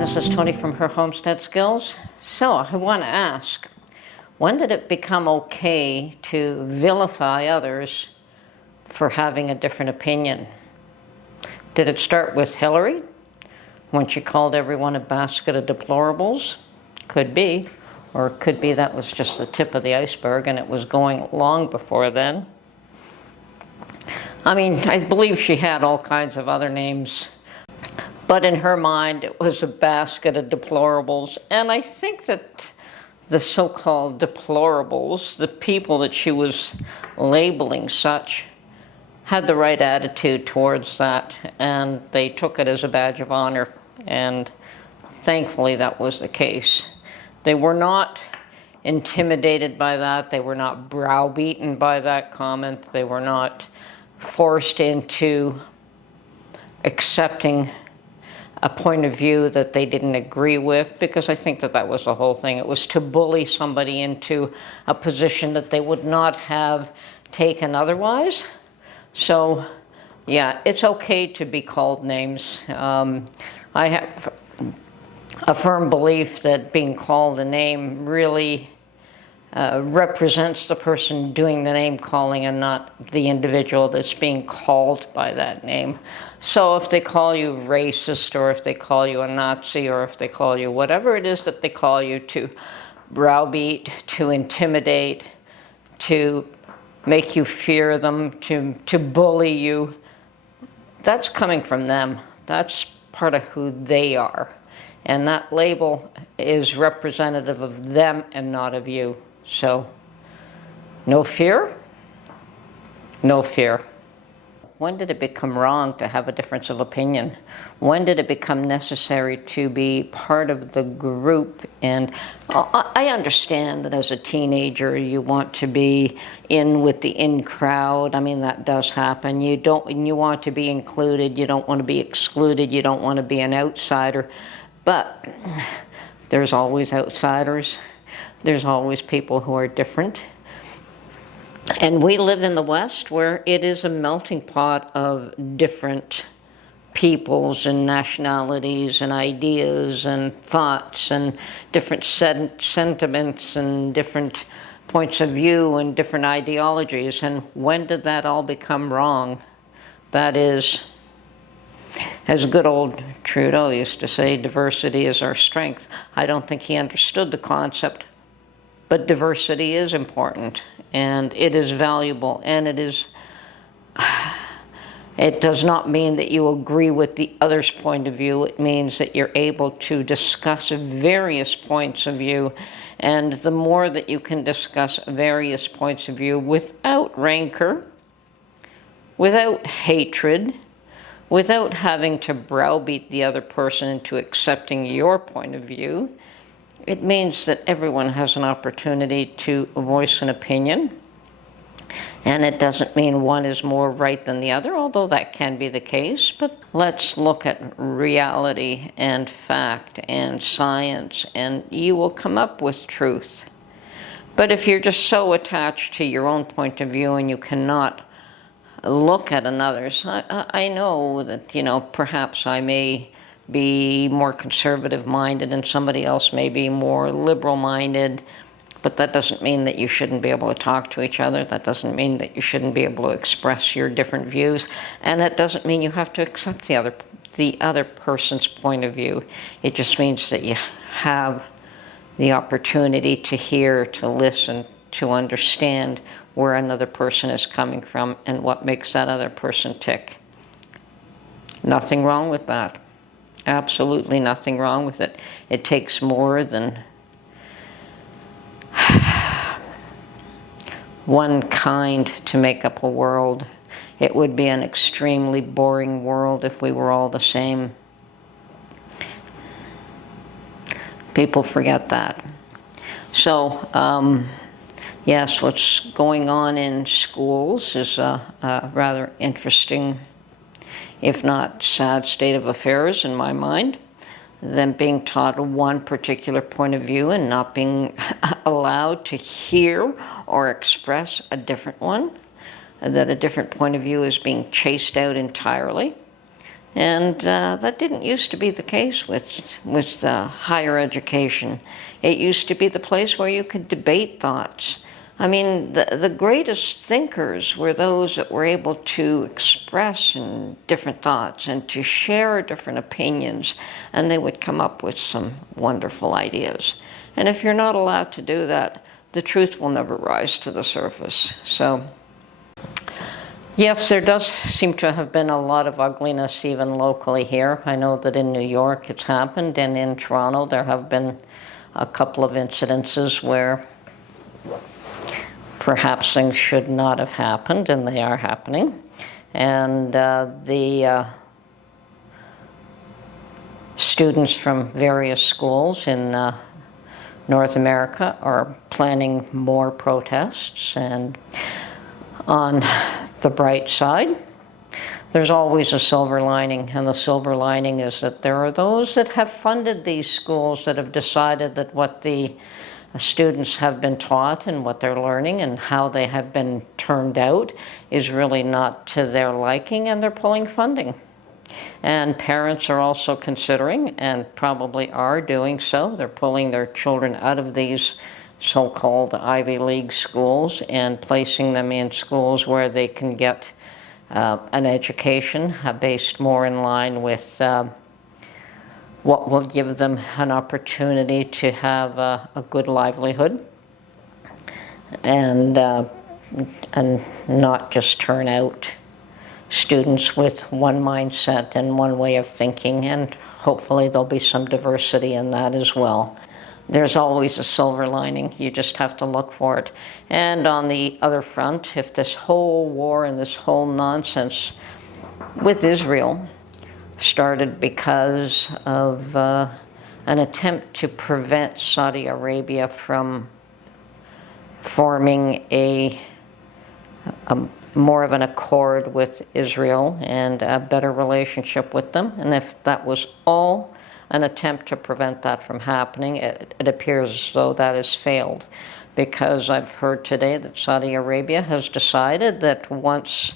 everyone, this is Tony from Her Homestead Skills. So I want to ask, when did it become okay to vilify others for having a different opinion? Did it start with Hillary, when she called everyone a basket of deplorables? Could be. Or it could be that was just the tip of the iceberg and it was going long before then. I mean, I believe she had all kinds of other names, but in her mind it was a basket of deplorables. And I think that the so-called deplorables, the people that she was labeling such, had the right attitude towards that, and they took it as a badge of honor, and thankfully that was the case. They were not intimidated by that. They were not browbeaten by that comment. They were not forced into accepting a point of view that they didn't agree with, because I think that that was the whole thing. It was to bully somebody into a position that they would not have taken otherwise. So, yeah, it's okay to be called names. I have a firm belief that being called a name really represents the person doing the name calling and not the individual that's being called by that name. So if they call you racist, or if they call you a Nazi, or if they call you whatever it is that they call you, to browbeat, to intimidate, to make you fear them, to bully you, that's coming from them. That's part of who they are. And that label is representative of them and not of you. So, no fear? No fear. When did it become wrong to have a difference of opinion? When did it become necessary to be part of the group? And I understand that as a teenager you want to be in with the in crowd. I mean, that does happen. You want to be included. You don't want to be excluded. You don't want to be an outsider. But there's always outsiders. There's always people who are different. And we live in the West, where it is a melting pot of different peoples and nationalities and ideas and thoughts and different sentiments and different points of view and different ideologies. And when did that all become wrong? That is, as good old Trudeau used to say, diversity is our strength. I don't think he understood the concept, but diversity is important, and it is valuable, and it does not mean that you agree with the other's point of view. It means that you're able to discuss various points of view, and the more that you can discuss various points of view without rancor, without hatred, without having to browbeat the other person into accepting your point of view, it means that everyone has an opportunity to voice an opinion. And it doesn't mean one is more right than the other, although that can be the case. But let's look at reality and fact and science, and you will come up with truth. But if you're just so attached to your own point of view and you cannot look at another's, I know that, perhaps I may be more conservative-minded and somebody else may be more liberal-minded, but that doesn't mean that you shouldn't be able to talk to each other. That doesn't mean that you shouldn't be able to express your different views, and that doesn't mean you have to accept the other person's point of view. It just means that you have the opportunity to hear, to listen, to understand where another person is coming from and what makes that other person tick. Nothing wrong with that. Absolutely nothing wrong with it. It takes more than one kind to make up a world. It would be an extremely boring world if we were all the same. People forget that. So, yes, what's going on in schools is a rather interesting, if not sad, state of affairs in my mind. Them being taught one particular point of view and not being allowed to hear or express a different one, that a different point of view is being chased out entirely. And that didn't used to be the case with higher education. It used to be the place where you could debate thoughts. I mean, the greatest thinkers were those that were able to express different thoughts and to share different opinions, and they would come up with some wonderful ideas. And if you're not allowed to do that, the truth will never rise to the surface. So, yes, there does seem to have been a lot of ugliness even locally here. I know that in New York it's happened, and in Toronto there have been a couple of incidences where perhaps things should not have happened, and they are happening. And the students from various schools in North America are planning more protests. And on the bright side, there's always a silver lining, and the silver lining is that there are those that have funded these schools that have decided that what the students have been taught and what they're learning and how they have been turned out is really not to their liking, and they're pulling funding. And parents are also considering, and probably are doing so, they're pulling their children out of these so-called Ivy League schools and placing them in schools where they can get an education based more in line with what will give them an opportunity to have a good livelihood and not just turn out students with one mindset and one way of thinking, and hopefully there'll be some diversity in that as well. There's always a silver lining. You just have to look for it. And on the other front, if this whole war and this whole nonsense with Israel started because of an attempt to prevent Saudi Arabia from forming a more of an accord with Israel and a better relationship with them, and if that was all an attempt to prevent that from happening, it appears as though that has failed, because I've heard today that Saudi Arabia has decided that once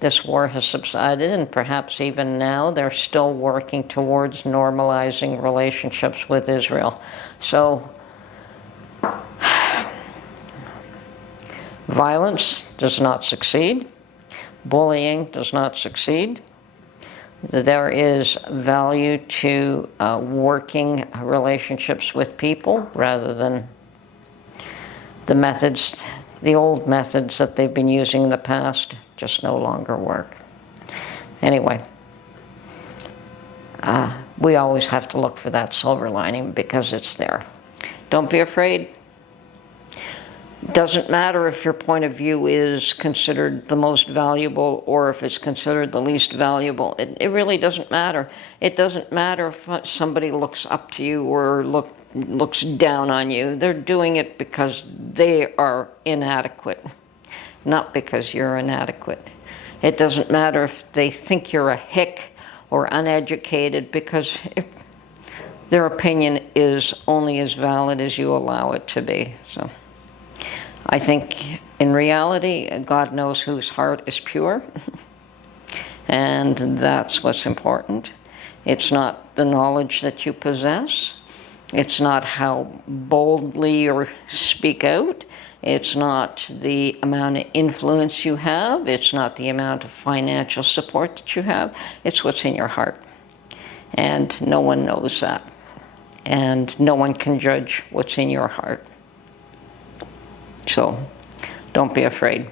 this war has subsided, and perhaps even now, they're still working towards normalizing relationships with Israel. So violence does not succeed. Bullying does not succeed. There is value to working relationships with people rather than the methods, the old methods that they've been using in the past just no longer work. Anyway, we always have to look for that silver lining because it's there. Don't be afraid. Doesn't matter if your point of view is considered the most valuable or if it's considered the least valuable. It really doesn't matter. It doesn't matter if somebody looks up to you or looks down on you. They're doing it because they are inadequate, not because you're inadequate. It doesn't matter if they think you're a hick or uneducated, because their opinion is only as valid as you allow it to be. So I think in reality, God knows whose heart is pure, and that's what's important. It's not the knowledge that you possess. It's not how boldly you speak out. It's not the amount of influence you have. It's not the amount of financial support that you have. It's what's in your heart. And no one knows that. And no one can judge what's in your heart. So don't be afraid.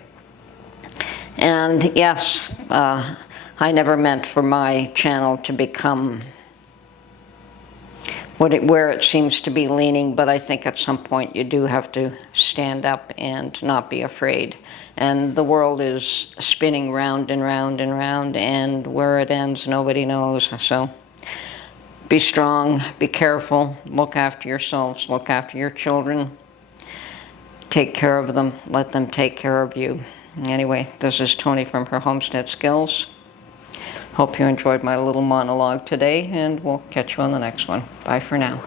And yes, I never meant for my channel to become where it seems to be leaning, but I think at some point you do have to stand up and not be afraid. And the world is spinning round and round and round, and where it ends, nobody knows. So be strong, be careful, look after yourselves, look after your children. Take care of them, let them take care of you. Anyway, this is Tony from her Homestead Skills. Hope you enjoyed my little monologue today, and we'll catch you on the next one. Bye for now.